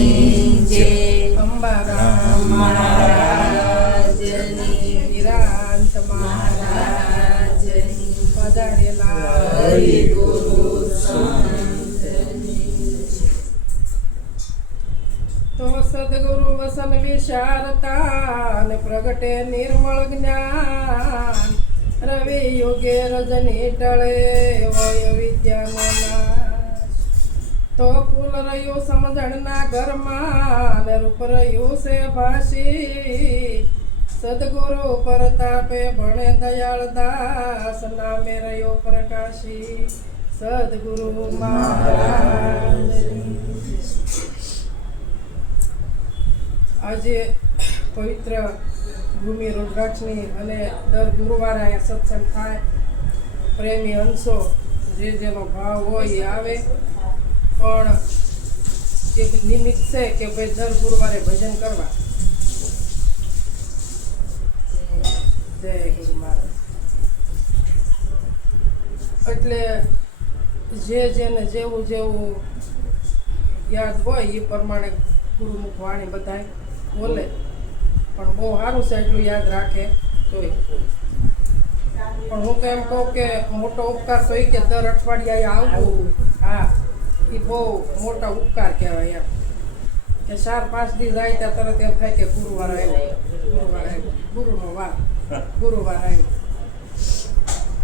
ની જય. અંબારામ મહારાજની, નિરાંત મહારાજની, પધારેલા હરિ ગુરુ સંતની. તો સદગુરુ વસન વિશારતા ને પ્રગટે નિર્મળ જ્ઞાન. રવિ યુગે રજની ટળે વય વિદ્યાનો નાશ. તો ફૂલ રહ્યું સમજણના ઘરમાં ને રૂપ રહ્યું છે ભાષી. સદગુરુ પરતાપે ભણે દયાળ દાસ નામે રહ્યો પ્રકાશી. સદગુરુ મહારાજની. આજે પવિત્ર ભૂમિ રુદ્રાક્ષની અને દર ગુરુવારે અહીંયા સત્સંગ થાય. પ્રેમી અંશો જે જેનો ભાવ હોય એ આવે. પણ એક નિમિત્ત છે કે ભાઈ દર ગુરુવારે ભજન કરવા. જય ગુરુ મહારાજ. એટલે જે જેને જેવું જેવું યાદ હોય એ પ્રમાણે ગુરુમુખ વાણી બધાય બોલે. પણ બહુ સારું છે એટલું યાદ રાખે તોય. પણ હું તો એમ કહું કે મોટો ઉપકાર તો એ કે દર અઠવાડિયે આવવું, હા એ બહુ મોટા ઉપકાર કહેવાય. એમ કે 4-5 દી જાય ત્યાં તરત એમ થાય કે ગુરુવાર આવ્યો, ગુરુવાર આવ્યો, ગુરુનો વાર, ગુરુવાર આવ્યો.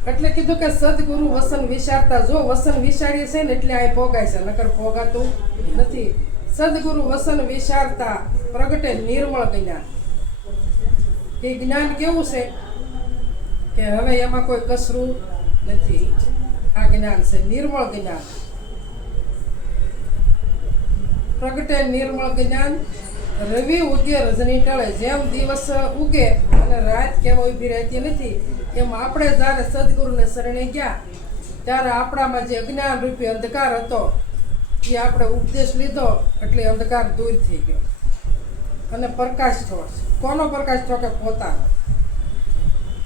એટલે કીધું કે સદગુરુ વસન વિચારતા. જો વસન વિચારીએ છે ને એટલે આ ભોગાય છે, નકર ભોગાતું નથી. સદગુરુ વસન વિચારતા પ્રગટે નિર્મળ જ્ઞાન. એ જ્ઞાન કેવું છે કે હવે એમાં કોઈ કસરું નથી. આ જ્ઞાન છે નિર્મળ જ્ઞાન. પ્રગટે નિર્મળ જ્ઞાન. રવિ ઉગે રજની ટળે. જેમ દિવસ ઉગે અને રાત કેમ ઉભી રહેતી નથી, એમ આપણે જ્યારે સદગુરુને શરણે ગયા ત્યારે આપણામાં જે અજ્ઞાન રૂપી અંધકાર હતો એ આપણે ઉપદેશ લીધો એટલે અંધકાર દૂર થઈ ગયો અને પ્રકાશ થયો. કોનો પ્રકાશ થયો કે પોતાનો.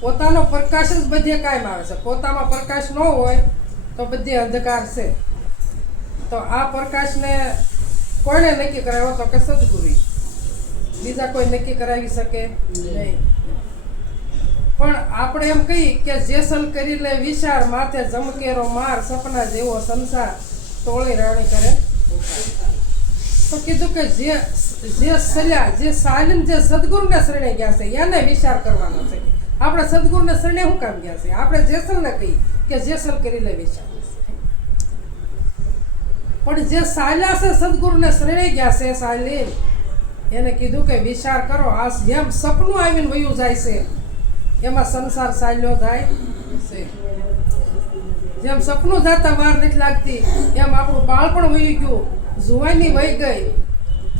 પોતાનો પ્રકાશ જ બધે કાયમ આવે છે. પોતામાં પ્રકાશ ન હોય તો બધે અંધકાર છે. તો આ પ્રકાશને કોણે નક્કી કરાવ્યો તો કે સદગુરુ. બીજા કોઈ નક્કી કરાવી શકે નહીં. પણ આપણે એમ કહી કે જેસલ કરી લે વિચાર, માથે જમકેરો માર, સપના જેવો સંસાર તોળી રાણી કરે. તો કીધું કે જે સલ્યા જે સાલીન જે સદગુરુને શરણે ગયા છે એને વિચાર કરવાનો છે. આપણે સદગુરુને શરણે શું કામ ગયા છે? આપણે જેસલને કહી કે જેસલ કરી લે વિચાર. પણ જે સાલ્યા છે સદગુરુને શરણે ગયા છે સાલીન, એને કીધું કે વિચાર કરો. આ જેમ સપનું આવીને વયું જાય છે એમાં સંસાર ચાલ્યો જાય છે. જેમ સપનું જાતા વાર નથી લાગતી એમ આપણું બાળપણ વહી ગયું, જુવાની વહી ગઈ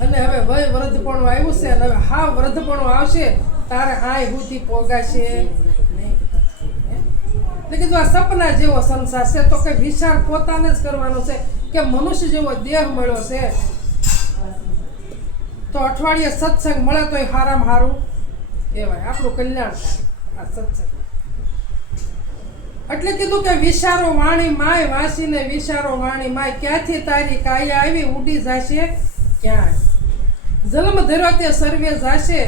અને હવે વય વૃદ્ધપણું આવ્યું છે. અને હવે હા વૃદ્ધપણું આવશે તારે આય બુદ્ધિ પોગાશે નહીં. એટલે કીધું આ સપના જેવો સંસાર છે. તો કે વિચાર પોતાને જ કરવાનો છે કે મનુષ્ય જેવો દેહ મળ્યો છે તો અઠવાડિયે સત્સંગ મળે તો એ હારામાં હારું કહેવાય, આપણું કલ્યાણ થાય આ સત્સંગ. એટલે કીધું કે વિચારો વાણી માય, વાંચીને વિચારો વાણી માય. ક્યાંથી તારી કાયા આવી, ઉડી જાશે ક્યાં. જન્મ ધર્યો તે સર્વે જાશે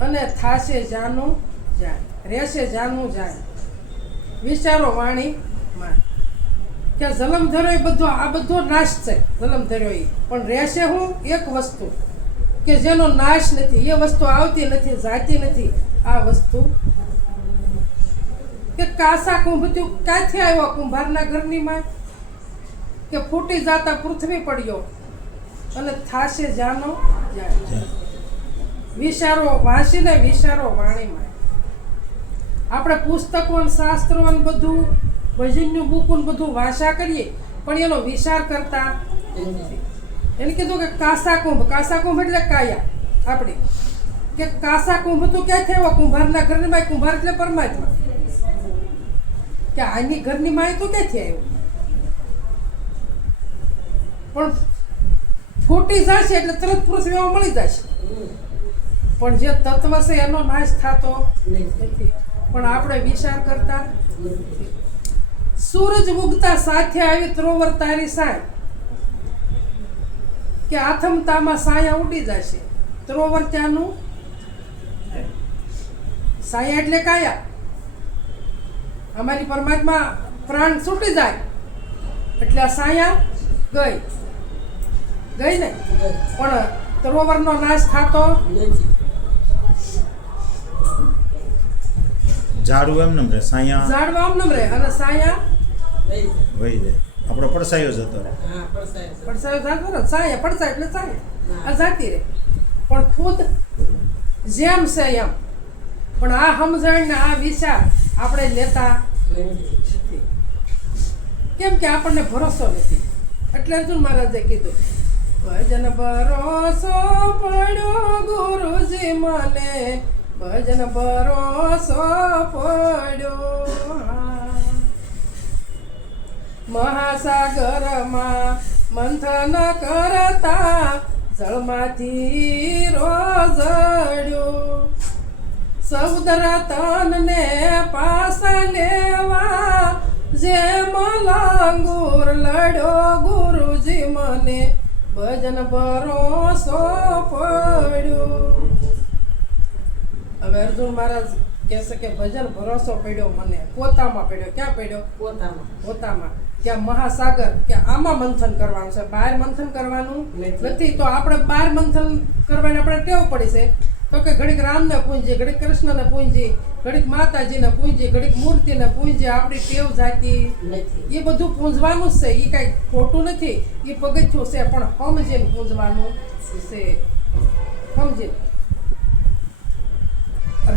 અને થાશે જાનું જાય, રહેશે જાનું જાય. વિચારો વાણી માય. કે જન્મ ધર્યો એ બધો આ બધો નાશ છે. જન્મ ધર્યો એ પણ રહેશે હું એક વસ્તુ કે જેનો નાશ નથી. એ વસ્તુ આવતી નથી, જાતી નથી. આ વસ્તુ કે કાસા કુંભ થયું. ક્યાંથી આવ્યો? કુંભારના ઘરની માં. કે ફૂટી જાતા પૃથ્વી પડ્યો અને થાશે જાનો જાય. વિચારો વાંચીને વિચારો વાણીમાં. આપણે પુસ્તકો શાસ્ત્રો બધું ભજનનું બુકું બધું વાંચા કરીએ પણ એનો વિચાર કરતા નથી. એને કીધું કે કાસા કુંભ. કાસા કુંભ એટલે કાયા આપણે. કે કાસા કુંભ તો ક્યાંથી આવ્યો? કુંભારના ઘરની માં. કુંભાર એટલે પરમાત્મા. કે આની ઘરની માં તો ક્યાંથી આવ્યો? પણ ફૂટી જશે એટલે તરત પૃથ્વીમાં મળી જશે. પણ જે તત્વ છે એનો નાશ થતો નથી. પણ આપણે વિચાર કરતા. સૂરજ ઉગતા સાથે આવી ત્રોવર તારી સાય. કે આથમતામાં સાયા ઉડી જશે. ત્રોવર ત્યાંનું સાયા એટલે કાયા. અમારી પરમાત્મા પ્રાણ છૂટી જાય એટલે આ સાયા ગઈ ને, પણ ત્રોવરનો નાશ થતો ઝાડવું એમ નમ રહે, સાયા ઝાડવા આમ નમ રહે અને સાયા વહી જાય. આપણો પડસાયો જતો રહે. પડસાયો જાતો ને, સાયા પડસાય એટલે સાયા આ જાતી રહે. પણ ખુદ જેમ છે એમ, પણ આ સમજણ ને આ વિચાર આપણે લેતા નથી. કેમ કે આપણને ભરોસો નથી. એટલે અર્જુન મહારાજે કીધું ભજન ભરોસો પડ્યો ગુરુજી મને, ભજન ભરોસો પડ્યો. મહાસાગરમાં મંથન કરતા જળમાંથી રોજડ્યો. સૌદર તનને પાસા લેવા જેમ લાંગુર લડ્યો ગુરુજી મને, ભજન ભરોસો પડ્યો. હવે અર્જુન મહારાજ કહેશે કે ભજન ભરોસો પડ્યો મને, પોતામાં પડ્યો. ક્યાં પડ્યો? પોતામાં. ક્યાં? મહાસાગર. કે આમાં મંથન કરવાનું છે, બહાર મંથન કરવાનું નથી. તો આપણે બહાર મંથન કરવાની આપણે ટેવ પડી છે. તો કે ઘડીક રામને પૂંજી, ઘડીક કૃષ્ણને પૂંજી, ઘડીક માતાજીને પૂંજી, ઘડીક મૂર્તિને પૂંજી. આપણી ટેવ જાતી એ બધું પૂંજવાનું જ છે. એ કાંઈ ખોટું નથી, એ પગથિયું છે, પણ સમજીને પૂંજવાનું છે. સમજીને.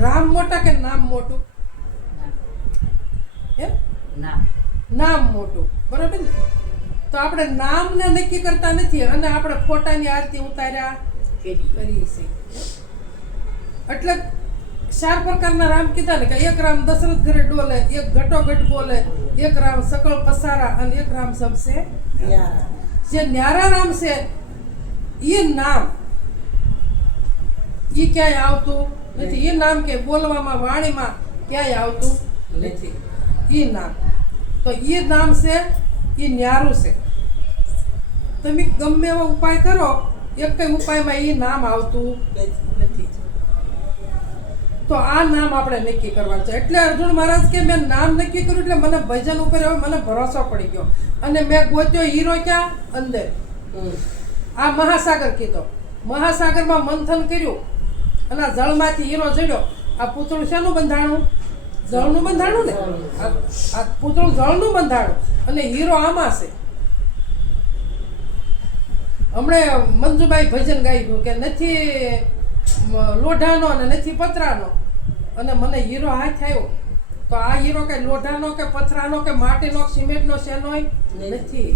રામ મોટા કે નામ મોટું? એમ નામ મોટું, બરાબર ને? તો આપણે નામને નક્કી કરતા નથી અને આપણે ફોટાની આરતી ઉતાર્યા કરીએ છીએ. એટલે 4 પ્રકારના રામ કીધા ને, કે એક રામ દશરથ ઘરે ડોલે, એક ઘટોઘટ બોલે, એક રામ સકળ પસારા અને એક રામ સબસે ન્યારા. જે ન્યારા રામ છે એ નામ એ ક્યાંય આવતું નથી. એ નામ કે બોલવામાં વાણીમાં ક્યાંય આવતું નથી. એ નામ તો એ નામ છે, એ ન્યારું છે. તમે ગમે એવો ઉપાય કરો, એક કઈ ઉપાયમાં એ નામ આવતું નથી. તો આ નામ આપણે નક્કી કરવાનું છે. એટલે અર્જુન મહારાજ કે મેં નામ નક્કી કર્યું એટલે મને ભજન ઉપર હવે મને ભરોસો પડી ગયો. અને મેં ગોત્યો હીરો ક્યાં? અંદર. આ મહાસાગર કીધો. મહાસાગરમાં મંથન કર્યું અને આ જળમાંથી હીરો જડ્યો. આ પૂતળું શેનું બંધાણું? જળનું બંધાણું ને. આ પૂતળું જળનું બંધાણું અને હીરો આમાં છે. હમણે મંજુબાઈ ભજન ગાયું કે નથી લોઢાનો ને નથી પતરાનો અને મને હીરો હાથ આવ્યો. તો આ હીરો કઈ લોઢાનો કે પથરાનો કે માટીનો સિમેન્ટનો શેનોય નથી.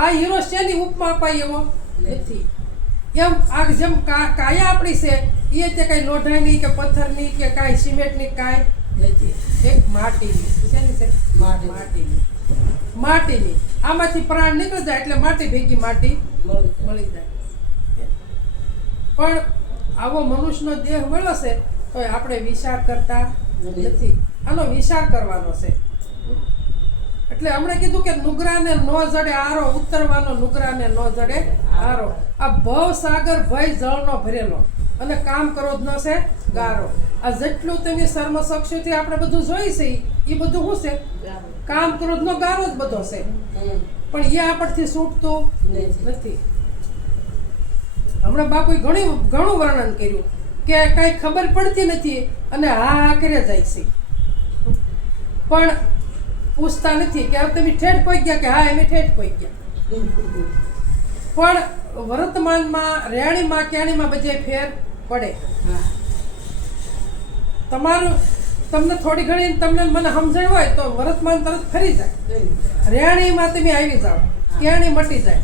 આ હીરો શેની ઉપમા અપાય એવો નથી. એમ આ જેમ કાયા આપણી છે એ તે કઈ લોઢાની કે પથ્થરની કે કાંઈ સિમેન્ટની કાંઈ નથી. એક માટીની. શેની છે? માટીની. આમાંથી પ્રાણ નીકળી જાય એટલે માટી ભેગી માટી મળી જાય. પણ આવો મનુષ્યનો દેહ મળ્યો છે તો આપણે વિચાર કરતા નથી. આનો વિચાર કરવાનો છે. એટલે હમણે કીધું કે નુગરાને નો જડે આરો, ઉતરવાનો નુગરાને નો જડે આરો. આ ભવ સાગર ભય જળનો ભરેલો અને કામ કરો જ ન છે ગારો. આ જેટલું તમે સર્મ શક્તિથી આપણે બધું જોઈ છે એ બધું શું છે? કામ કરો જ નો ગારો જ બધો છે. પણ એ આપણથી છૂટતું નથી. હમણાં બાપુએ ઘણું વર્ણન કર્યું કે કાંઈ ખબર પડતી નથી અને હા કરે જાય છે, પણ પૂછતા નથી કે તમે ઠેઠ પહોંચી ગયા કે હા એમ ઠેઠ પહોંચી ગયા. પણ વર્તમાનમાં રેણીમાં ક્યાણીમાં બધે ફેર પડે. તમને થોડી ઘણી તમને મને સમજણ હોય તો વર્તમાન તરત ફરી જાય. રેણીમાં તમે આવી જાઓ, ક્યાણી મટી જાય.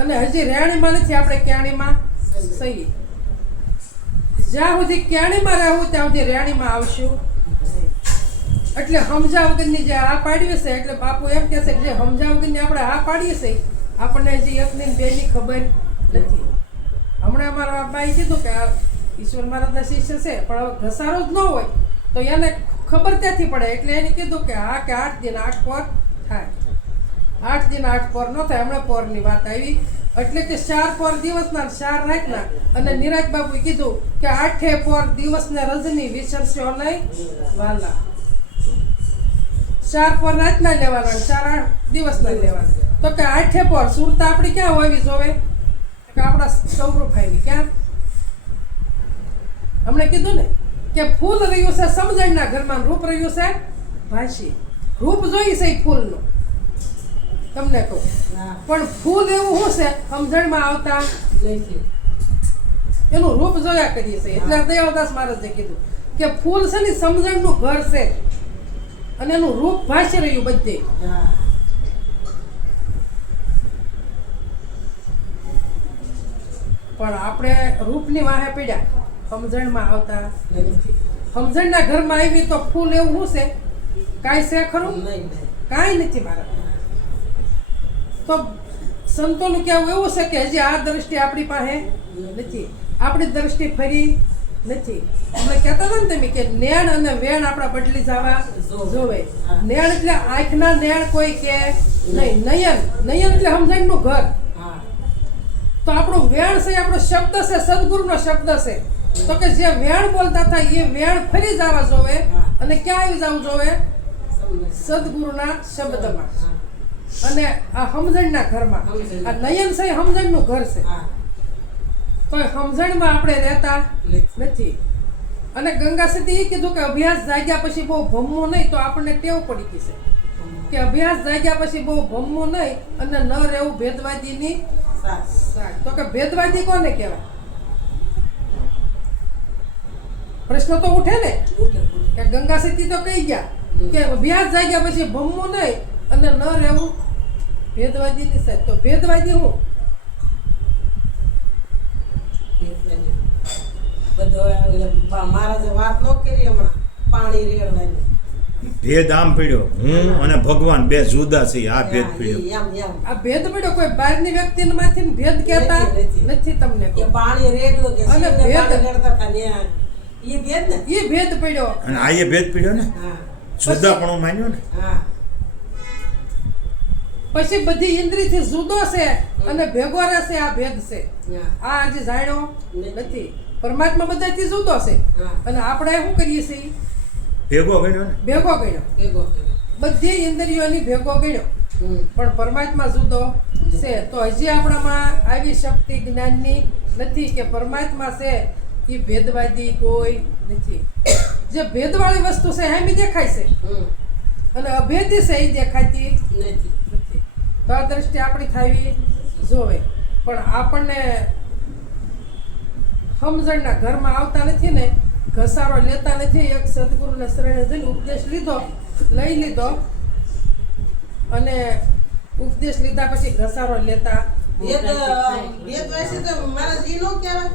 અને હજી રેણીમાં નથી, આપણે ક્યાણીમાં સહી. જ્યાં સુધી ક્યાણીમાં રહેવું ત્યાં સુધી રેણીમાં આવશું. એટલે સમજા વગરની જે આ પાડવી છે, એટલે બાપુ એમ કહે છે કે જે સમજા વગરની આપણે આ પાડીએ છીએ આપણને હજી એકની બેની ખબર નથી. હમણાં અમારા બાબાએ કીધું કે આ ઈશ્વર મહારાજના શિષ્ય છે પણ હવે ઘસારો જ ન હોય તો એને ખબર ત્યાંથી પડે. એટલે એને કીધું કે હા કે 8 દિન 8 પોર થાય. 8 દિન 8 પોર ન થાય. હમણાં પોરની વાત આવી એટલે કે 4 પોર દિવસના 4 રાતના. અને નિરાજ બાપુએ કીધું કે 8 પોર દિવસને રજની વિસરશો નહીં વાલા. 4 પોર રાતના લેવાના, 4 દિવસના લેવાના. તો કે 8 પોર સુરતા આપણી ક્યાં હોવી જોવે? કે આપણા સૌરૂપાઈની ક્યાં? હમણે કીધું ને કે ફૂલ રહ્યું છે સમજણના ઘરમાં, રૂપ રહ્યું છે ભાષી. રૂપ જોઈ છે ફૂલનું, તમને કહું. પણ ફૂલ એવું શું છે સમજણમાં આવતા નથી. એનું રૂપ જોયા કરીએ છીએ. એટલે દયાવદાસ મહારાજે કીધું કે ફૂલ છે ને સમજણનું ઘર છે અને એનું રૂપ ભાષી રહ્યું બધે. હા. પણ આપણે રૂપની વાહે પડ્યા, સમજણમાં આવતા નથી. સમજણના ઘરમાં આવી તો ફૂલ એવું શું છે? કાંઈ છે ખરું? નહીં. કાંઈ નથી મારા. તો સંતોનું કહેવું એવું છે કે હજી આ દ્રષ્ટિ આપણી પાસે નથી, આપણી દ્રષ્ટિ ફરી નથી. અમે કહેતા હતા ને તમે કે નેણ અને વેણ આપણા બદલી જવા જોવે. નેણ એટલે આંખના નેણ કોઈ કે નહીં. નયન એટલે સમજણનું ઘર. હા. તો આપણું વેણ છે, આપણો શબ્દ છે, સદગુરુનો શબ્દ છે. તો કે જે વેણ બોલતા હતા એ વેણ ફરી જવા જોવે. અને ક્યાં આવી જવું જોવે? સદગુરુના શબ્દમાં. અને આ સમજણના ઘરમાં. આ નયન છે સમજણનું ઘર છે. હા. તો એ સમજણમાં આપણે રહેતા નથી. અને ગંગા સતી એ કીધું કે અભ્યાસ જાગ્યા પછી બહુ ભમવું નહીં. તો આપણને ટેવ પડી ગઈ છે કે અભ્યાસ જાગ્યા પછી બહુ ભમવું નહીં અને ન રહેવું ભેદવાદીની સાસ. સાથ. તો કે ભેદવાદી કોને કહેવાય? પ્રશ્ન તો ઉઠે ને કે ગંગા સતી તો કહી ગયા કે અભ્યાસ જાગ્યા પછી ભમવું નહીં અને ન રહેવું ભેદવાદીની સાથ. તો ભેદવાદી હું? બધો મહારાજે વાત ન કરી હમણાં પાણી રેડવાની. ભેદ આમ પડ્યો, હું અને ભગવાન બે જુદા છે. આ ભેદ પડ્યો. એમ આ ભેદ પડ્યો. કોઈ બહારની વ્યક્તિમાંથી ભેદ કહેતા નથી તમને કે કહું. પાણી રેડ્યું કે અને શિવને ભેદ. પાણી રેડતા હતા ને એ ભેદ ને. એ ભેદ પડ્યો. અને આ એ ભેદ પડ્યો ને, હા. જુદાપણું માન્યો ને. હા. પછી બધી ઇન્દ્રિયથી જુદો છે અને ભેગો રહેશે. આ ભેદ છે. હા. આ હજી જાણ્યો નથી. પરમાત્મા બધાથી જુદો છે હા. અને આપણે શું કરીએ છીએ? ભેગો ગણ્યો ને. ભેગો ગણ્યો. ભેગો કર્યો. બધી ઇન્દ્રિયોની ભેગો ગણ્યો. હમ. પણ પરમાત્મા જુદો છે. તો હજી આપણામાં આવી શક્તિ જ્ઞાનની નથી કે પરમાત્મા છે એ ભેદવાદી કોઈ નથી. જે ભેદવાળી વસ્તુ છે એમ દેખાય છે હમ. અને અભેદી છે એ દેખાતી નથી. નથી. તો આ દ્રષ્ટિ આપણી થાવી જોવે. પણ આપણને સમજણના ઘરમાં આવતા નથી ને, ઘસારો લેતા નથી. એક સદગુરુના શરણે જઈને ઉપદેશ લઈ લીધો અને ઉપદેશ લીધા પછી ઘસારો લેતા ભેદવાસી તો મારા જી નો કહેવાય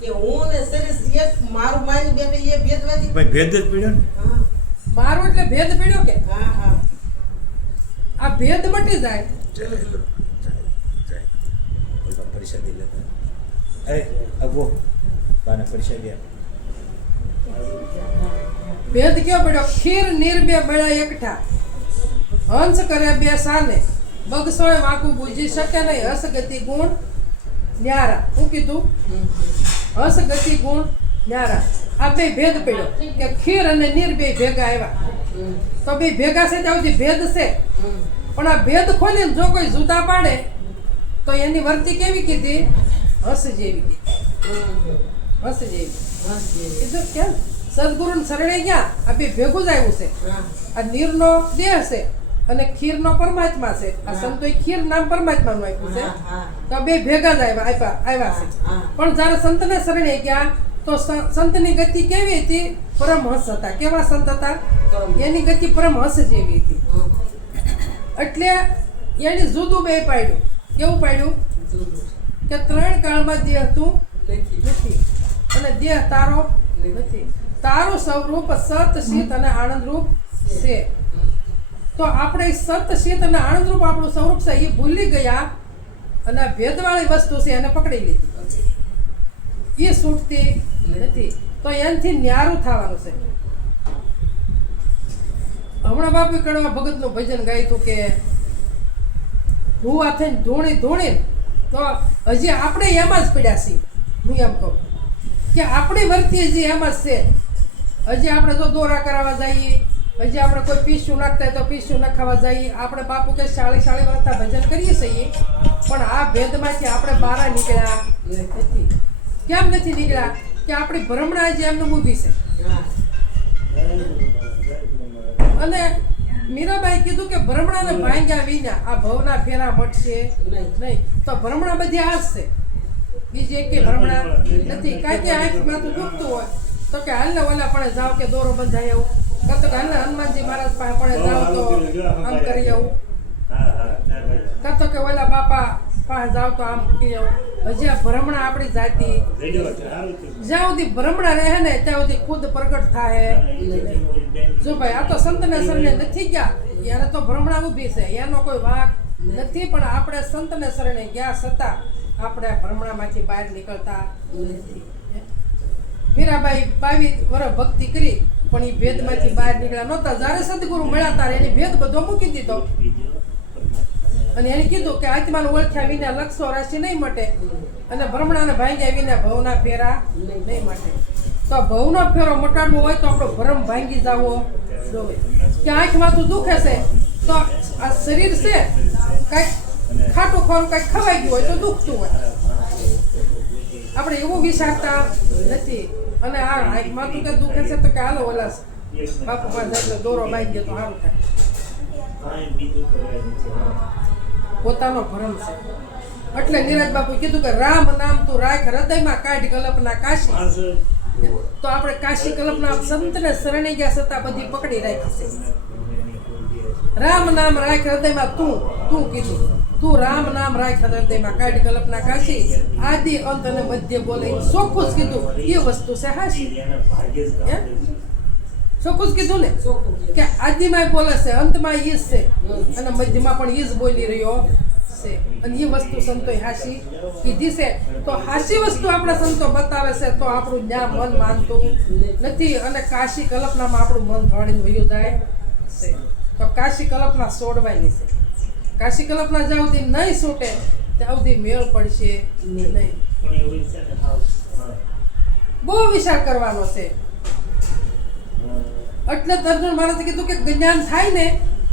કે હું ને સરીસ એક મારું માની બેઠે એ ભેદવાદી. ભાઈ ભેદ જ પડ્યો ને. હા. મારો એટલે ભેદ પડ્યો કે હા. હા. આ ભેદ મટી જાય. પરિષદ લેતા અરે અબો બાને પરિષદ ભેદ કયો પડ્યો? ખીર નીર બે બળા એકઠા, હંસ કરે બે સાને, બગસોય વાંકું બુજી શકે નહીં, હસ ગતિ ગુણ ન્યારા. શું કીધું? હસ ગતિ ગુણ ન્યારા. આ બે ભેદ પડ્યો કે ખીર અને નીર બે ભેગા આવ્યા. તો બે ભેગા છે ત્યાં સુધી ભેદ છે. પણ આ ભેદ ખોલીને જો કોઈ જુદા પાડે તો એની વર્તી કેવી કીધી? હસ જેવી કીધી. હસ જેવી કીધું. કેમ? સદગુરુને શરણે ગયા. આ બે ભેગું જ આવ્યું છે. આ નીરનો દેહ છે અને ખીરનો પરમાત્મા છે. આ સંતોએ ખીર નામ પરમાત્માનું આપ્યું છે. તો બે ભેગા જ આવ્યા છે. પણ જ્યારે સંતને શરણે ગયા તો સંતની ગતિ કેવી હતી? પરમહંસ હતા. કેવા સંત હતા? એની ગતિ પરમહંસ જેવી હતી. એટલે એને જુદું બે પાડ્યું. કેવું પાડ્યું? કે 3 કાળમાં દેહ તું નથી અને દેહ તારો નથી. તારું સ્વરૂપ સત શીત અને આનંદ રૂપ છે. તો આપણે સત શીત અને આનંદ રૂપ આપણું સ્વરૂપ છે એ ભૂલી ગયા અને ભેદવાળી વસ્તુ છે એને પકડી લીધી. એ છૂટતી નથી. તો એનાથી ન્યારું થવાનું છે. હમણાં બાપુ કડવા ભગતનું ભજન ગાયું હતું કે ભૂવા થઈને ધૂણી તો હજી આપણે એમાં જ પડ્યા છીએ. હું એમ કહું કે આપણી વર્તી હજી એમાં જ છે. હજી આપણે જો દોરા કરાવવા જઈએ, હજી આપણે કોઈ પીસું નાખતા હોય તો પીસું નખાવા જઈએ, આપણે બાપુ કે શાળી વાર્તા ભજન કરીએ છીએ, પણ આ ભેદમાંથી આપણે બહાર નીકળ્યા નથી. કેમ નથી નીકળ્યા? કે આપણી ભ્રમણા હજી એમને ઊભી છે. અને મીરાબાઈ કીધું કે ભ્રમણાને ભાંગ્યા વિના આ ભવના ફેરા મટશે નહીં. તો ભ્રમણા બધી આ જ છે, બીજી એક ભ્રમણા નથી. કાંઈ કે આંખમાં તો દુખતું હોય તો કે હાલને ઓલા પણ જાઓ કે દોરો બંધાઈ આવું, કાં તો હાલને હનુમાનજી મહારાજ પાસે પણ જાઓ તો આમ કરી આવું, કાં તો કે ઓલા બાપા પાસે જાઓ તો આમ કરી આવું. હજી આ ભ્રમણા આપણી જાતિ જ્યાં સુધી ભ્રમણા રહે ને ત્યાં સુધી ખુદ પ્રગટ થાય. જો ભાઈ આ તો સંતને શરણે નથી ગયા, એને તો ભ્રમણા ઊભી છે, એનો કોઈ વાંક નથી. પણ આપણે સંતને શરણે ગયા છતાં આપણે ભ્રમણામાંથી બહાર નીકળતા નથી. મીરાબાઈ 22 વર્ષ ભક્તિ કરી પણ એ ભેદમાંથી બહાર નીકળ્યા નહોતા. જ્યારે સદગુરુ મળ્યા ત્યારે એને ભેદ બધો મૂકી દીધો અને એને કીધું કે આત્માને ઓળખ્યા વિના લક્ષો રાશિ નહીં મટે અને ભ્રમણાને ભાંગ્યા વિના ભવના ફેરા નહીં મટે. તો ભવનો ફેરો મટાડવો હોય તો આપણો ભ્રમ ભાંગી જવો જોઈએ. કે આંખમાં તું દુખે છે તો આ શરીર છે કંઈક ખાટું ખોરું કંઈક ખવાઈ ગયું હોય તો દુખતું હોય, આપણે એવું વિચારતા નથી. અને આ આંખમાં તું કે દુખે છે તો કે હાલો ઓલા બાપુ પાસે દોરો બાંધી દે તો સારું થાય. પોતાનો ભ્રમ છે. એટલે નીરજ બાપુ કીધું કે રામ નામ તું રાખ હૃદયમાં કાઢ કલ્પના કાશી. તો આપણે કાશી કલ્પના સંતને શરણે ગયા છતાં બધી પકડી રાખી છે. રામ નામ રાખ હૃદયમાં તું કીધું, તું રામ નામ રાખ હૃદયમાં કાઢ કલ્પના કાશી. આદિ અંત અને મધ્ય બોલે ચોખ્ખું જ કીધું. એ વસ્તુ છે હાશી. ચોખ્ખું જ કીધું ને કે આદિમાં બોલે છે, અંતમાં ઈ જ છે અને મધ્યમાં પણ ઈ જ બોલી રહ્યો છે. અને એ વસ્તુ સંતોએ હાશી કીધી છે. તો હાશી વસ્તુ આપણા સંતો બતાવે છે તો આપણું જ્યાં મન માનતું નથી અને કાશી કલ્પનામાં આપણું મન દોડીને વયું જાય છે. તો કાશી કલ્પના છોડવાની છે. કાશી કલ્પના જ્યાં સુધી નહીં છૂટે ત્યાં સુધી મેળ પડશે નહીં. બહુ વિચાર કરવાનો છે. એટલે અર્જુન મહારાજે કીધું કે જ્ઞાન થાય ને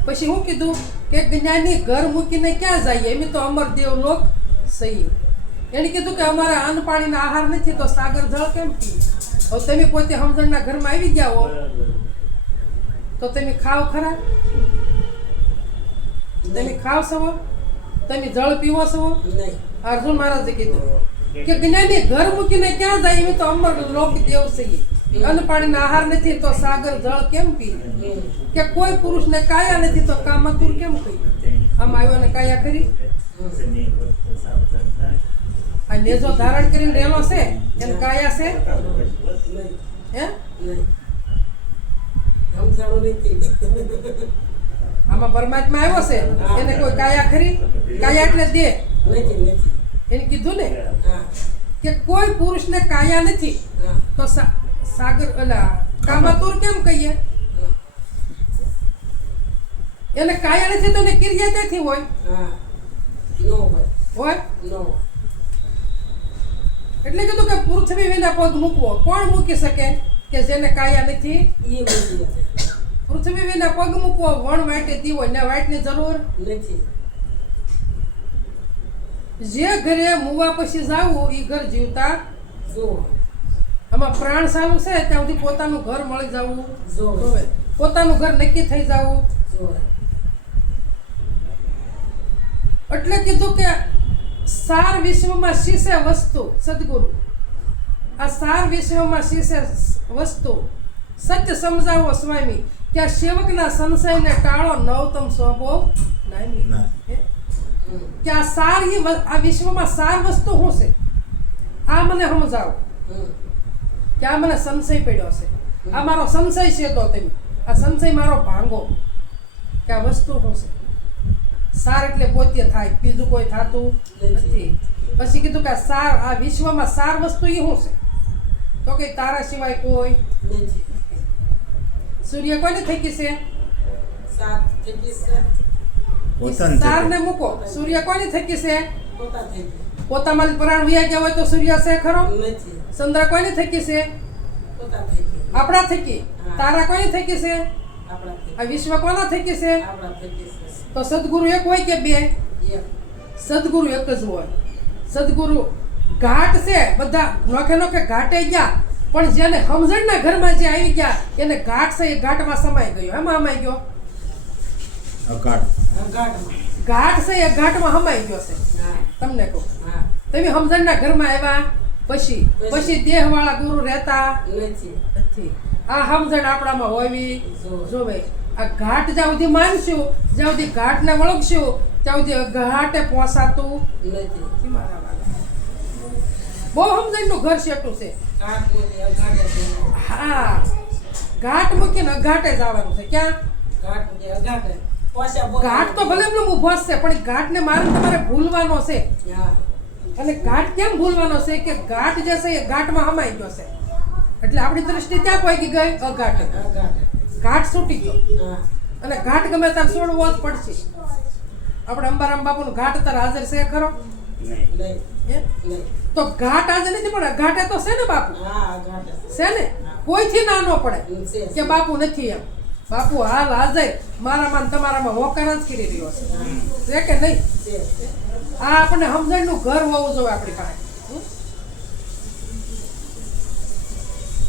પછી હું કીધું કે જ્ઞાની ઘર મૂકીને ક્યાં જઈએ, એમ તો અમરદેવ લોક સહી. એને કીધું કે અમારા અન્ન પાણીના આહાર નથી તો સાગર જળ કેમ પી? હવે તમે પોતે સમજણના ઘરમાં આવી ગયા હો તો તમે ખાવ ખરા? તમે ખાવ છો? તમે જળ પીવો છો? અર્જુન મહારાજે કીધું કે જ્ઞાની ઘર મૂકીને ક્યાં જાય, એમ તો અમર લોક દેવ સહી. અન્ન પાણીના આહાર નથી તો સાગર જળ કેમ પી? કે કોઈ પુરુષને કાયા નથી તો કામતુર કેમ કહી? આમ આવ્યો ને કાયા કરી આ નેજો ધારણ કરીને રહેલો છે એને કાયા છે હે? આમાં પરમાત્મા આવ્યો છે એને કોઈ કાયા ખરી? કાયા એટલે દે. એને કીધું ને કે કોઈ પુરુષને કાયા નથી તો સાગર ઓલા કામતુર કેમ કહીએ? એને કાયા નથી તો એને ક્રિયા ક્યાંથી હોય? હોય એટલે કીધું કે પૃથ્વી વિના પગ મૂકવો. કોણ મૂકી શકે કે જેને કાયા નથી? પૃથ્વી વિના પગ મૂકવો વણ વાટે દીવો ને વાટની જરૂર નથી. જે ઘરે મુવા પછી જાવું એ ઘર જીવતા જોવો. આમાં પ્રાણ સારું છે ત્યાં સુધી પોતાનું ઘર મળી જવું જોવે, પોતાનું ઘર નક્કી થઈ જવું જોવે. એટલે કીધું કે સાર વિશ્વમાં શીશે વસ્તુ સદગુરુ. આ સાર વિશ્વમાં શીશે વસ્તુ સત્ય સમજાવો સ્વામી કે આ સેવકના સંશયને ટાળો નવતમ સ્વભાવ નામી. કે આ સાર આ વિશ્વમાં સાર વસ્તુ શું છે આ મને સમજાવો. કે આ મને સંશય પડ્યો છે, આ મારો સંશય છે તો તમે આ સંશય મારો ભાંગો કે આ વસ્તુ શું છે. સાર એટલે પોતે થાય, બીજું કોઈ થતું નથી. પછી કીધું કે સાર આ વિશ્વમાં સાર વસ્તુ એ શું છે તો કે તારા સિવાય કોઈ નથી. સૂર્ય કોને થકી છે? સારને મૂકો. સૂર્ય કોની થકી છે? પોતામાં પરાણ વ્યા ગયા હોય તો સૂર્ય છે ખરો, નથી. ચંદ્ર કોની થકી છે? પોતા થઈ ગઈ. આપણા થકી. હા. તારા કોની થકી છે? આપણા થઈ આ વિશ્વ કોના થકી છે? આપણા થઈ ગઈ છે. તો સદગુરુ એક હોય કે બે? એક. સદગુરુ એક જ હોય. સદગુરુ ઘાટ છે, બધા નોખે નોખે ઘાટે ગયા, પણ જેને સમજણના ઘરમાં જે આવી ગયા એને ઘાટ છે એ ઘાટમાં સમાઈ ગયો. એમાં સમાઈ ગયો. અકાળ. ગાંઠમાં. ઘાટ છે એ ઘાટમાં સમાઈ ગયો છે. હા. તમને કહું, હા. તમે સમજણના ઘરમાં આવ્યા પછી દેહવાળા ગુરુ રહેતા નથી. નથી. આ સમજણ આપણામાં હોવી જોવે. આ ઘાટ જ્યાં સુધી માનશું, જ્યાં સુધી ઘાટને વળગશું, ત્યાં સુધી ઘાટે પહોંચાતું નથી. નથી મારા વાલા. બહુ સમજણનું ઘર શેઠું છે. કાંઠ બોલી અગાડે છે. હા, ઘાટ મૂકીને ઘાટે જવાનું છે. ક્યાં? કાંઠ બોલી અગાડે. પાછા બોલે. ઘાટ તો ભલે એમનો ઊભો જ છે, પણ ઘાટને મારે તમારે ભૂલવાનો છે. હા. અને ઘાટ કેમ ભૂલવાનો છે કે ઘાટ જે છે એ ઘાટમાં હમાઈ ગયો છે. એટલે આપણી દ્રષ્ટિ ત્યાં પહોંચી ગઈ અઘાટે. અગાડે. ઘાટ છૂટી ગયો. હા. અને ઘાટ ગમે ત્યારે છોડવો જ પડશે. આપણે અંબારામ બાપુનો ઘાટ અત્યારે હાજર છે ખરો? નહીં. નહીં. હે? નહીં. તો ઘાટ આજે નથી, પણ ઘાટે તો છે ને બાપુ, હા અગાડે. છે ને? કોઈથી ના ન પડે છે. કે બાપુ નથી એમ. બાપુ હાલ હાજર મારામાં ને તમારામાં હોકાર જ કરી રહ્યો છે કે નહીં? છે. આ આપણને સમજણનું ઘર હોવું જોઈએ આપણી પાસે.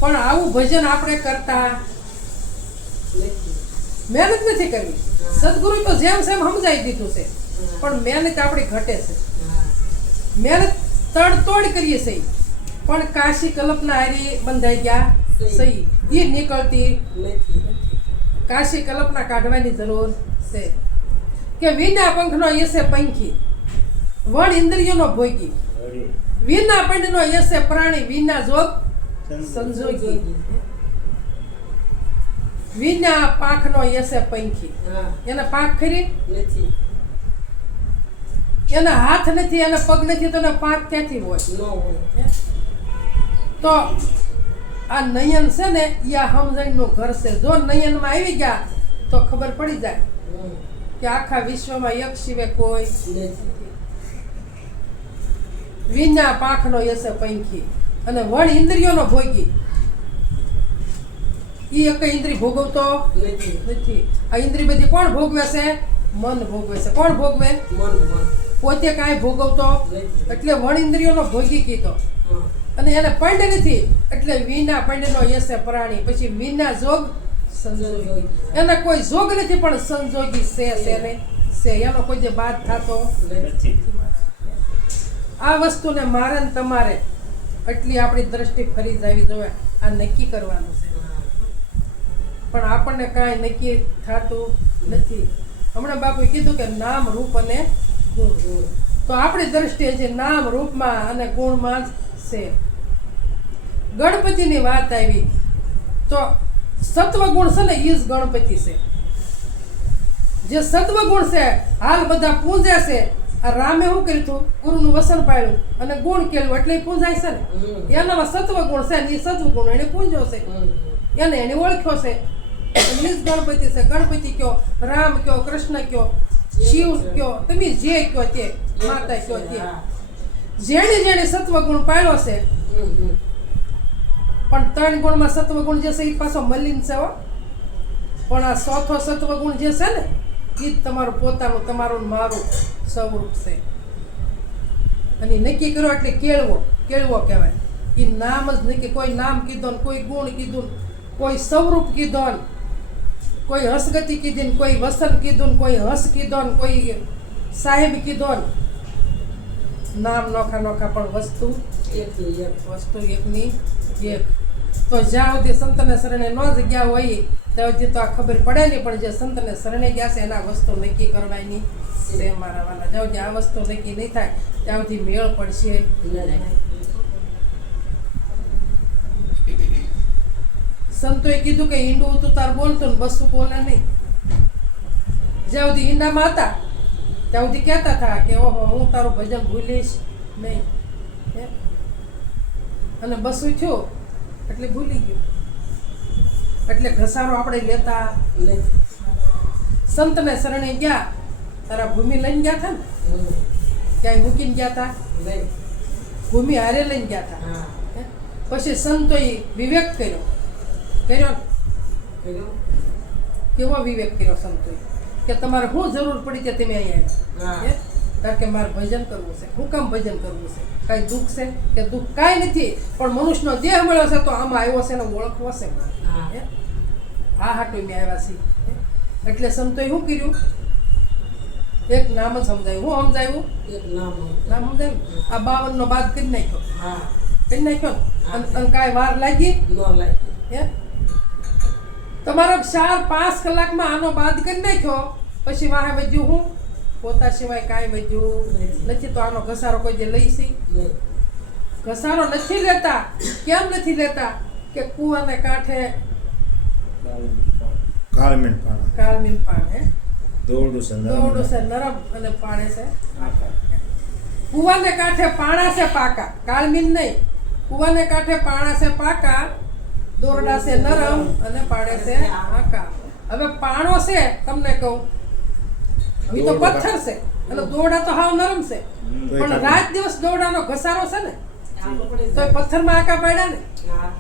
પણ આવું ભજન આપણે કરતા નથી. મહેનત નથી કરવી. સદગુરુ તો જેમ સેમ સમજાવી દીધું છે, પણ મહેનત આપણી ઘટે છે. હા. મહેનત તડતોડ કરીએ સહી, પણ કાશી કલ્પના હારી બંધાઈ ગયા સહી એ નીકળતી. નથી. કાશી કલ્પના કાઢવાની જરૂર છે કે વિના પંખનો યસે પંખી, વણ ઇન્દ્રિયોનો ભોગી, વિના પંડનો યસે પ્રાણી, વિના જોગ સંજોગી, વિના પાંખનો યસે પંખી. હા. એના પાંખ ખરી, નથી. એના હાથ નથી, એના પગ નથી, તો એના પાંખ ક્યાંથી હોય? ન હોય. તો આ નયન છે ને એ આ સમજણનું ઘર છે. જો નયનમાં આવી ગયા તો ખબર પડી જાય કે આખા વિશ્વમાં એક સિવાય કોઈ નથી. વિના પાંખનો યસે પંખી અને વણ ઇન્દ્રિયોનો ભોગી. એ એક ઇન્દ્રિય ભોગવતો નથી. નથી. આ ઇન્દ્રિય બધી કોણ ભોગવે છે? મન ભોગવે છે. કોણ ભોગવે? મન. પોતે કાંઈ ભોગવતો નથી. એટલે વણ ઇન્દ્રિયોનો ભોગી કીધો. હા. અને એને પંડ નથી એટલે વિના પંડનો યસે પ્રાણી. પછી વિના જોગ સંજોગી. એને કોઈ જોગ નથી પણ સંજોગી છે ને છે. એનો કોઈ જે બાદ થતો નથી. આ વસ્તુને મારે ને તમારે એટલી આપણી દ્રષ્ટિ ફરી જાવી જોઈએ. આ નક્કી કરવાનું છે, પણ આપણને કાંઈ નક્કી થતું નથી. હમણાં બાપુએ કીધું કે નામ રૂપ અને ગુણ. તો આપણી દ્રષ્ટિએ જે નામ રૂપમાં અને ગુણમાં જ છે. ગણપતિની વાત આવી તો સત્વગુણ છે ને એ જ ગણપતિ છે. જે સત્વગુણ છે હાલ બધા પૂજે છે. આ રામે શું કર્યું હતું? ગુરુનું વસન પાડ્યું અને ગુણ કેળવું એટલે પૂજાય છે ને. એનામાં સત્વગુણ છે ને એ સત્વગુણ એને પૂજ્યો છે, એને ઓળખ્યો છે. એ જ ગણપતિ છે. ગણપતિ કયો, રામ કયો, કૃષ્ણ કયો, શિવ કયો, તમે જે કયો તે, માતા કયો તે, જેણે સત્વગુણ પાડ્યો છે. પણ 3 ગુણમાં સત્વગુણ જે છે એ પાછો મલિન છે હો. પણ આ ચોથો સત્વગુણ જે છે ને એ જ તમારું પોતાનું, તમારું ને મારું સ્વરૂપ છે. અને નક્કી કરો એટલે કેળવો કહેવાય. એ નામ જ નક્કી. કોઈ નામ કીધો ને કોઈ ગુણ કીધું ને કોઈ સ્વરૂપ કીધો ને કોઈ હસગતિ કીધી ને કોઈ વસન કીધું ને કોઈ હસ કીધો ને કોઈ સાહેબ કીધો ને. નામ નોખા પણ વસ્તુ એકની એક. તો જ્યાં સુધી સંતને શરણે ન ગયા હોય ત્યાં સુધી તો આ ખબર પડે નહીં, પણ જે સંતને શરણે ગયા છે એના વસ્તુ નક્કી કરવાની છે મારા વાલા. જ્યાં સુધી આ વસ્તુ નક્કી નહીં થાય ત્યાં સુધી મેળ પડશે નહીં. સંતોએ કીધું કે ઈંડું તું તાર બોલતું ને બસું બોલે નહીં. જ્યાં સુધી ઈંડામાં હતા ત્યાં સુધી કહેતા હતા કે ઓહો હું તારું ભજન ભૂલીશ નહીં. અને બસું થયું એટલે ભૂલી ગયું. એટલે ઘસારો આપણે લેતા સંતને શરણે ગયા. તારા ભૂમિ લઈને ગયા હતા ને, ક્યાંય મૂકીને ગયા હતા. નહીં. ભૂમિ હારે લઈને ગયા હતા. હા. હે? પછી સંતોએ વિવેક કર્યો ને? કર્યું? કેવો વિવેક કર્યો સંતોએ કે તમારે શું જરૂર પડી કે તમે અહીંયા હા. આવ્યા? હે? કારણ કે મારે ભજન કરવું છે. શું કામ ભજન કરવું છે? કાંઈ દુઃખ છે કે દુઃખ કાંઈ નથી, પણ મનુષ્યનો દેહ મળ્યો છે તો આમાં આવ્યો છે ને ઓળખવો છે મારે. હા. હે? આ હાટું મેં આવ્યા છીએ. હે? એટલે સંતોએ શું કર્યું? એક નામ જ સમજાયું. શું સમજાયું? એક નામ. નામ સમજાયું. આ 52 નો બાદ કરી નાખ્યો. હા. કરી નાખ્યો ને? અને કાંઈ વાર લાગી? ન લાગી. હે? તમારો 4-5 કલાકમાં આનો બાદ કરી નાખ્યો, પછી વાહે વધ્યું હું પોતા સિવાય કાંઈ વધ્યું નથી. તો આનો ઘસારો કોઈ જે લઈ છે? નહીં. ઘસારો નથી લેતા. કેમ નથી લેતા? કે કૂવાને કાંઠે કાળમીણ પાણા કાળમીન પાણ. હે? દોરડું છે દોરડું છે નરમ અને પાણે છે પાકા. કૂવાને કાંઠે પાણા છે પાકા, કાળમીન નહીં. કૂવાને કાંઠે પાણા છે પાકા, દોરડા છે નરમ અને પાડે છે પાકા. હવે પાણો છે તમને કહું, એ તો પથ્થર છે અને દોરડા તો હાવ નરમ છે, પણ રાત દિવસ દોરડાનો ઘસારો છે ને તો એ પથ્થરમાં આકા પાડ્યા ને. હા.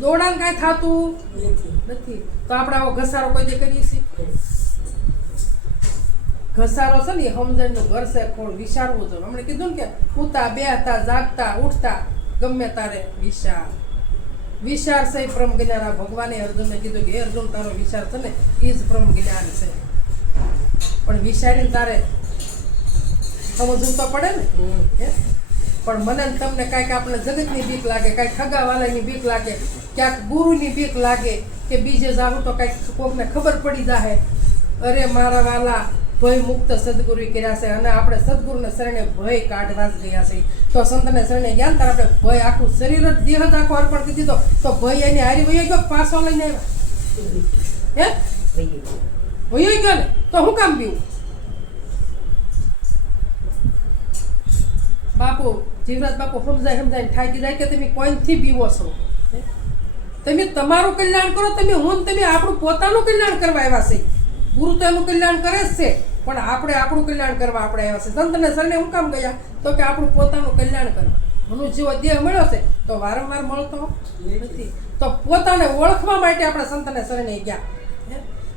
દોરડાને કાંઈ થતું નથી. નથી. તો આપણે આવો ઘસારો કોઈ દે કરીએ છીએ? ઘસારો છે ને એ સમજણનું ઘર છે, કોણ વિચારવું જોઈએ. હમણાં કીધું ને કે ઉતા બેહતા જાગતા ઉઠતા ગમે તારે વિચાર છે એ બ્રહ્મ જ્ઞાન. આ ભગવાને અર્જુનને કીધું કે હે અર્જુન, તારો વિચાર છે ને એ જ બ્રહ્મ જ્ઞાન છે, પણ વિચારીને તારે સમજવું તો પડે ને. હે? પણ મને ને તમને કાંઈક આપણે જગતની બીક લાગે, કાંઈક ખગાવાલાની બીક લાગે, ક્યાંક ગુરુની બીક લાગે કે બીજે જાવું તો કાંઈક કોકને ખબર પડી જાહે. અરે મારા વાલા, ભય મુક્ત સદગુરુ કર્યા છે અને આપણે સદગુરુને શરણે ભય કાઢવા જ ગયા છે. તો સંતને શરણે ગયા ને ત્યારે આપણે ભય આખું શરીર જ દેહ જ આખો અર્પણ કરી દીધો, તો ભય એની હારી વયો ગયો, પાછો લઈને આવ્યા. હે? વયો ગયો ને તો હું કામ પીવું? બાપુ જીવરાજ બાપુ સમજાઈને ઠાકી જાય કે તમે કોઈથી બીવો છો? હે? તમે તમારું કલ્યાણ કરો, તમે આપણું પોતાનું કલ્યાણ કરવા આવ્યા છે. ગુરુ તો એનું કલ્યાણ કરે જ છે, પણ આપણે આપણું કલ્યાણ કરવા આપણે આવ્યા છે. સંતને શરણે હું કામ ગયા? તો કે આપણું પોતાનું કલ્યાણ કરવા. મનુષ્ય જેવો દેહ મળ્યો છે તો વારંવાર મળતો નથી, તો પોતાને ઓળખવા માટે આપણે સંતને શરણે ગયા. હે?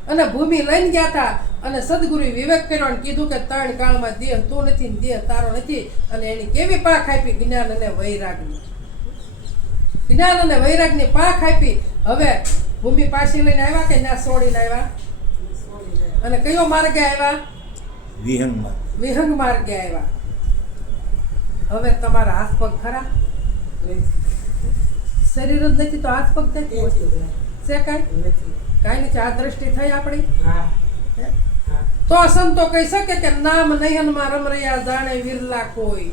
અને ભૂમિ લઈને ગયા હતા અને સદગુરુએ વિવેક કર્યો અને કીધું કે 3 કાળમાં દેહ તું નથી ને દેહ તારો નથી. અને એની કેવી પાખ આપી? જ્ઞાન અને વૈરાગની. જ્ઞાન અને વૈરાગની પાખ આપી. હવે ભૂમિ પાછી લઈને આવ્યા કે ના છોડીને આવ્યા? અને કયો માર્ગે આવ્યા? વિહંગ માર્ગે આવ્યા. હવે તમારા હાથ પગ ખરા? શરીર જ નથી તો હાથ પગ નથી છે કાંઈ? કાંઈ નથી. આ દ્રષ્ટિ થઈ આપણી. તો સંતો કહી શકે કે નામ નયનમાં રમ રહ્યા જાણે વિરલા કોઈ.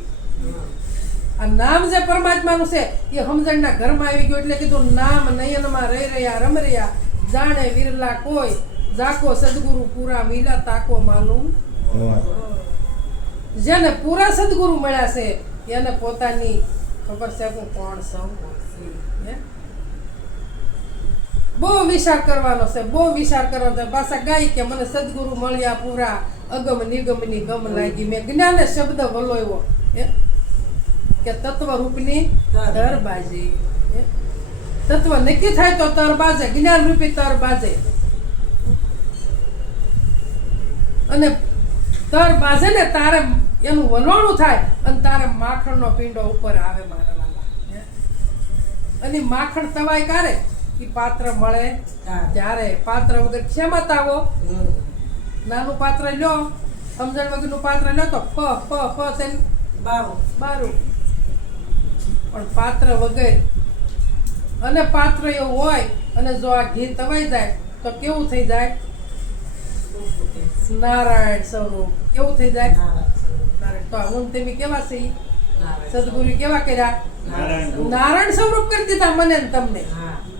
આ નામ જે પરમાત્માનું છે એ સમજણના ઘરમાં આવી ગયું એટલે કીધું નામ નયનમાં રહી રહ્યા રમ રહ્યા જાણે વિરલા કોઈ. જાકો સદગુરુ પૂરા મિલા તાકો માલુમ. જેને પૂરા સદગુરુ મળ્યા છે એને પોતાની ખબર છે હું કોણ છું. બહુ વિચાર કરવાનો છે, બહુ વિચાર કરવાનો છે. પાછા ગાય કે મને સદગુરુ મળ્યા પૂરા અગમ નિગમની ગમ લાગી. મેં જ્ઞાને શબ્દ વલોયો કે તત્વ રૂપની તરબાજી. તત્વ નક્કી થાય તો તરબાજે, જ્ઞાન રૂપી તરબાજે. અને તર બાજે ને તારે એનું વલોણું થાય અને તારે માખણનો પીંડો ઉપર આવે મારા વાલા. અને માખણ તવાય કારે? એ પાત્ર મળે ત્યારે. પાત્ર વગર ક્ષમતા આવો. નાનું પાત્ર લ્યો, સમજણ વગરનું પાત્ર લ્યો તો ફ થઈને બારું. પણ પાત્ર વગર અને પાત્ર એવું હોય અને જો આ ઘી તવાઈ જાય તો કેવું થઈ જાય? નારાયણ સ્વરૂપ. કેવું થઈ જાય? નારાયણ. તો હું તમે કેવા છે? સદગુરુ કેવા કર્યા? નારાયણ સ્વરૂપ કરી દીધા મને ને તમને.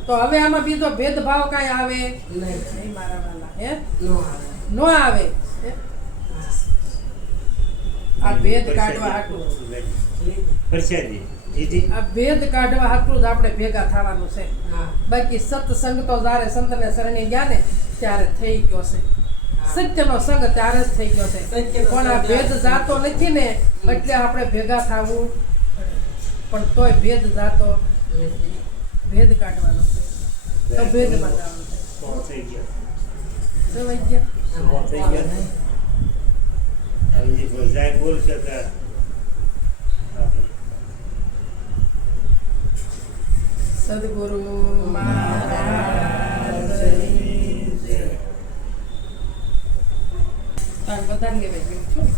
તો હવે આમાં બીજો ભેદભાવ કાંઈ આવે નહીં મારા વાલા. હે? નો આવે. આ ભેદ કાઢવા હાટું આ ભેદ કાઢવા હાટું જ આપણે ભેગા થવાનું છે. બાકી સત્સંગ તો જ્યારે સંતને શરણે ગયા ને ત્યારે થઈ ગયો છે. સત્યનો સંગ ત્યારે જ થઈ ગયો છે. સત્યનો પણ આ સંગ ભેદ ત્યારે. જાતો નથી ને એટલે આપણે ભેગા થવું પણ તોય ભેદ જાતો ભેદ કાઢવાનો છે. તો ભેદ બનાવવાનો છે. થઈ ગયા સમજ ગયા? થઈ ગયા આવી કોઈ જાય બોલશે કે સદગુરુ મહારાજની જય. તાર વધારે લેવાઈ ગયું છું.